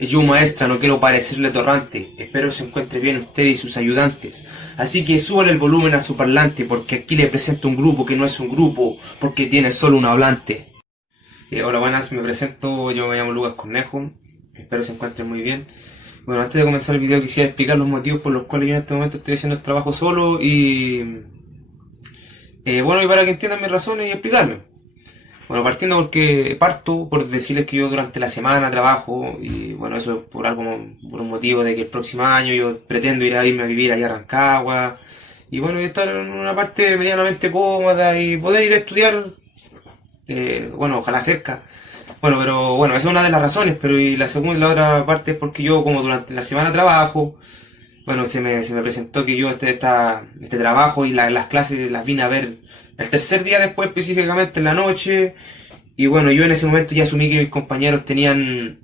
Yo, maestra, no quiero parecerle torrante. Espero se encuentre bien usted y sus ayudantes. Así que súbale el volumen a su parlante, porque aquí le presento un grupo que no es un grupo, porque tiene solo un hablante. Hola, buenas, me presento, yo me llamo Lucas Cornejo. Espero se encuentren muy bien. Bueno, antes de comenzar el video quisiera explicar los motivos por los cuales yo en este momento estoy haciendo el trabajo solo y... bueno, y para que entiendan mis razones y explicarme. Bueno, partiendo porque parto por decirles que yo durante la semana trabajo y bueno, eso es por algo, por un motivo de que el próximo año yo pretendo irme a vivir allá a Rancagua y bueno, y estar en una parte medianamente cómoda y poder ir a estudiar, bueno, ojalá cerca. Bueno, pero bueno, esa es una de las razones, pero y la otra parte es porque yo como durante la semana trabajo, bueno, se me presentó que yo este trabajo y las clases las vine a ver el tercer día después, específicamente en la noche. Y bueno, yo en ese momento ya asumí que mis compañeros tenían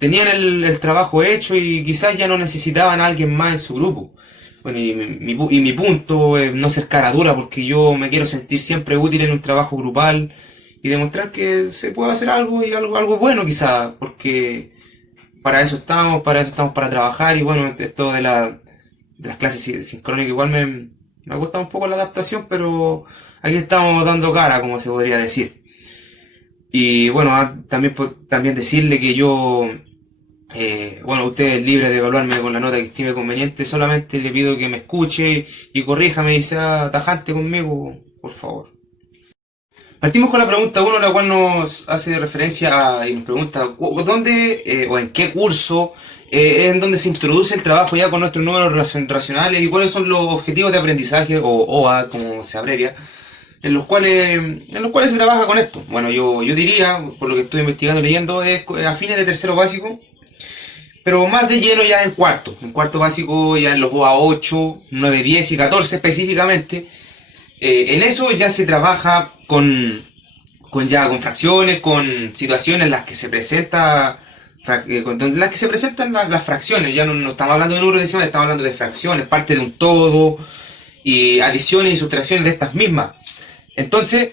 el trabajo hecho y quizás ya no necesitaban a alguien más en su grupo. Bueno, y mi punto es no ser cara dura, porque yo me quiero sentir siempre útil en un trabajo grupal y demostrar que se puede hacer algo y algo bueno quizás, porque para eso estamos para trabajar. Y bueno, esto de las clases sincrónicas igual me ha costado un poco la adaptación, pero aquí estamos dando cara, como se podría decir. Y bueno, también decirle que yo, bueno, usted es libre de evaluarme con la nota que estime conveniente, solamente le pido que me escuche y corríjame y sea tajante conmigo, por favor. Partimos con la pregunta 1, la cual nos hace referencia y nos pregunta dónde o en qué curso es en donde se introduce el trabajo ya con nuestros números racionales y cuáles son los objetivos de aprendizaje o OA, como se abrevia, en los cuales se trabaja con esto. Bueno, yo diría, por lo que estoy investigando y leyendo, es a fines de tercero básico, pero más de lleno ya en cuarto. En cuarto básico ya en los OA 8, 9, 10 y 14 específicamente. En eso ya se trabaja con fracciones, con situaciones en las que se presenta, en las que se presentan las fracciones. Ya no estamos hablando de números decimales, estamos hablando de fracciones, parte de un todo, y adiciones y sustracciones de estas mismas. Entonces,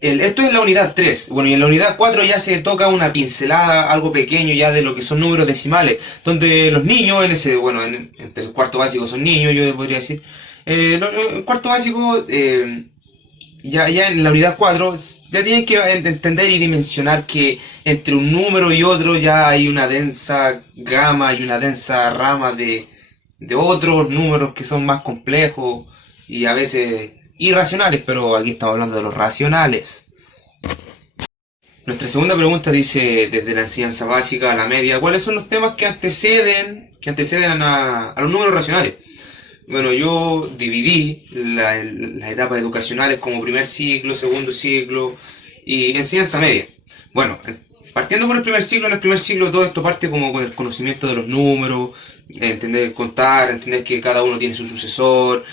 esto es la unidad 3. Bueno, y en la unidad 4 ya se toca una pincelada, algo pequeño ya de lo que son números decimales, donde los niños, entre el cuarto básico son niños, yo podría decir. En cuarto básico, ya en la unidad 4, ya tienen que entender y dimensionar que entre un número y otro ya hay una densa gama y una densa rama de otros números que son más complejos y a veces irracionales, pero aquí estamos hablando de los racionales. Nuestra segunda pregunta dice, desde la enseñanza básica a la media, ¿cuáles son los temas que anteceden a los números racionales? Bueno, yo dividí las etapas educacionales como primer ciclo, segundo ciclo y enseñanza media. Bueno, partiendo por el primer ciclo, en el primer ciclo todo esto parte como con el conocimiento de los números, entender contar, entender que cada uno tiene su sucesor,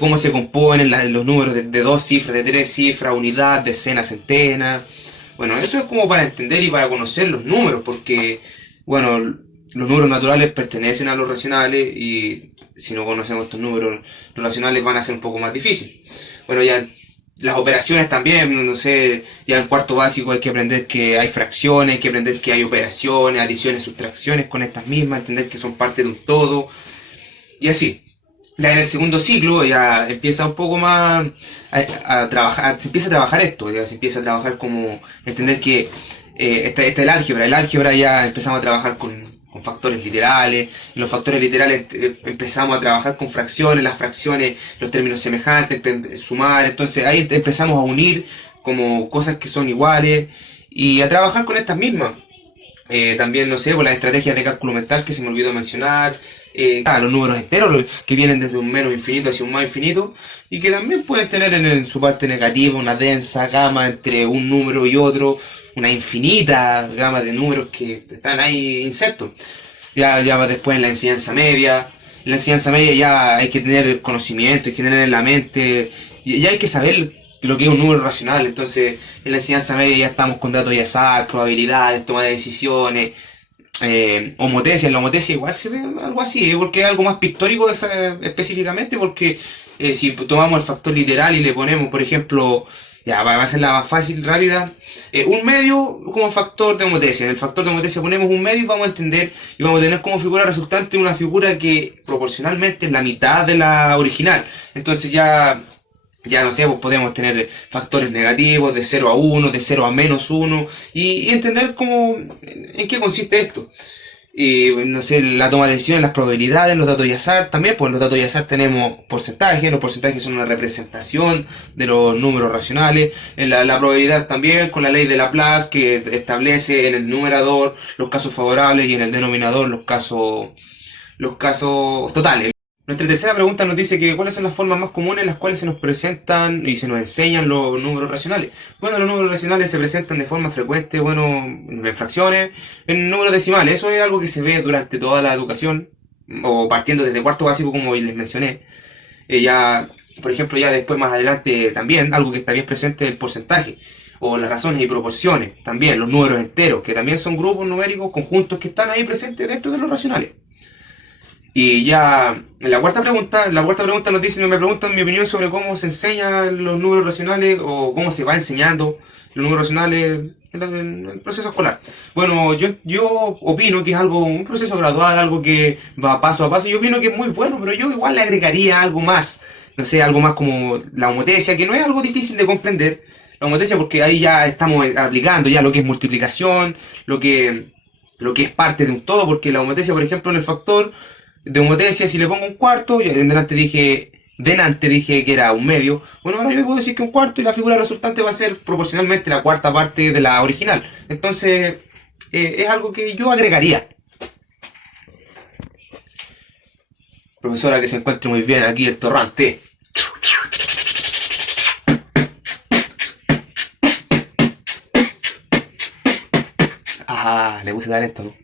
cómo se componen los números de 2 cifras, de 3 cifras, unidad, decena, centena. Bueno, eso es como para entender y para conocer los números, porque, bueno, los números naturales pertenecen a los racionales y si no conocemos estos números, los racionales van a ser un poco más difíciles. Bueno, ya las operaciones también, no sé, ya en cuarto básico hay que aprender que hay fracciones, hay que aprender que hay operaciones, adiciones, sustracciones con estas mismas, entender que son parte de un todo, y así. En el segundo ciclo ya empieza un poco más a trabajar, se empieza a trabajar esto, ya se empieza a trabajar como entender que está el álgebra ya empezamos a trabajar con factores literales, en los factores literales empezamos a trabajar con fracciones, las fracciones, los términos semejantes, sumar, entonces ahí empezamos a unir como cosas que son iguales y a trabajar con estas mismas. También, no sé, por las estrategias de cálculo mental que se me olvidó mencionar, los números enteros que vienen desde un menos infinito hacia un más infinito y que también pueden tener en su parte negativa una densa gama entre un número y otro, una infinita gama de números que están ahí insertos. Ya va después en la enseñanza media. En la enseñanza media ya hay que tener el conocimiento, hay que tener en la mente, ya hay que saber lo que es un número racional. Entonces en la enseñanza media ya estamos con datos ya sabes, probabilidades, toma de decisiones, homotesia. En la homotesia igual se ve algo así, porque es algo más pictórico específicamente, porque si tomamos el factor literal y le ponemos, por ejemplo, Ya, va a ser la más fácil, rápida. Un medio como factor de homotesia. En el factor de homotesia ponemos un medio y vamos a entender y vamos a tener como figura resultante una figura que proporcionalmente es la mitad de la original. Entonces ya no sé, pues podemos tener factores negativos de 0 a 1, de 0 a -1 y entender cómo, en qué consiste esto. Y no sé, la toma de decisiones, las probabilidades, los datos Yazar también, pues en los datos Yazar tenemos porcentajes, los porcentajes son una representación de los números racionales, en la probabilidad también con la ley de Laplace que establece en el numerador los casos favorables y en el denominador los casos totales. Nuestra tercera pregunta nos dice que cuáles son las formas más comunes en las cuales se nos presentan y se nos enseñan los números racionales. Bueno, los números racionales se presentan de forma frecuente, bueno, en fracciones, en números decimales. Eso es algo que se ve durante toda la educación, o partiendo desde cuarto básico, como les mencioné. Ya, por ejemplo, ya después más adelante también, algo que está bien presente es el porcentaje, o las razones y proporciones, también los números enteros, que también son grupos numéricos, conjuntos que están ahí presentes dentro de los racionales. Y ya, en la cuarta pregunta nos dice, me preguntan mi opinión sobre cómo se enseñan los números racionales o cómo se va enseñando los números racionales en el proceso escolar. Bueno, yo opino que es algo, un proceso gradual, algo que va paso a paso. Yo opino que es muy bueno, pero yo igual le agregaría algo más. No sé, algo más como la homotesia, que no es algo difícil de comprender. La homotesia porque ahí ya estamos aplicando ya lo que es multiplicación, lo que es parte de un todo, porque la homotesia, por ejemplo, en el factor de homotesia, si le pongo un cuarto, yo delante dije que era un medio, bueno, ahora yo puedo decir que un cuarto y la figura resultante va a ser proporcionalmente la cuarta parte de la original. Entonces, es algo que yo agregaría. Profesora, que se encuentre muy bien aquí el torrante. Ah, le puse talento, ¿no?